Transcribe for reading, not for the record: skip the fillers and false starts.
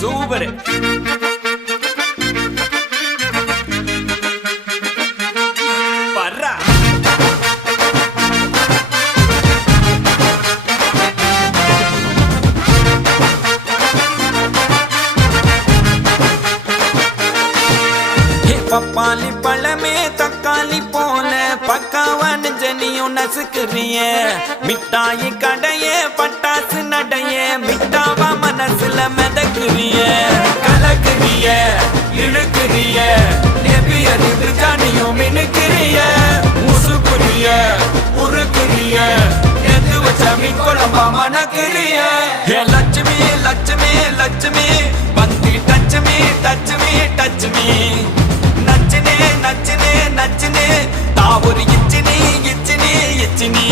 Super. பர்றா பப்பாளி பழமே தக்காளி போல பக்காவான ஜனியும் நசுக்குறிய மிட்டாயி கடையே பட்டாசு நடைய மிட்டாவா மனசுல மிதக்குறிய கலக்குறிய இழுக்குறிய நெபியறிவு ஜானியும் மினுக்குறிய முசுக்குறிய உருக்குறிய எது வச்ச மீன் குழம்பா மணக்குறிய லட்சுமி லட்சுமி லட்சுமி வந்து டச்சுமி டச்சுமி டச்சுமி நச்சினே நச்சினே நச்சினே தாவொரு இச்சினி இச்சினி இச்சினி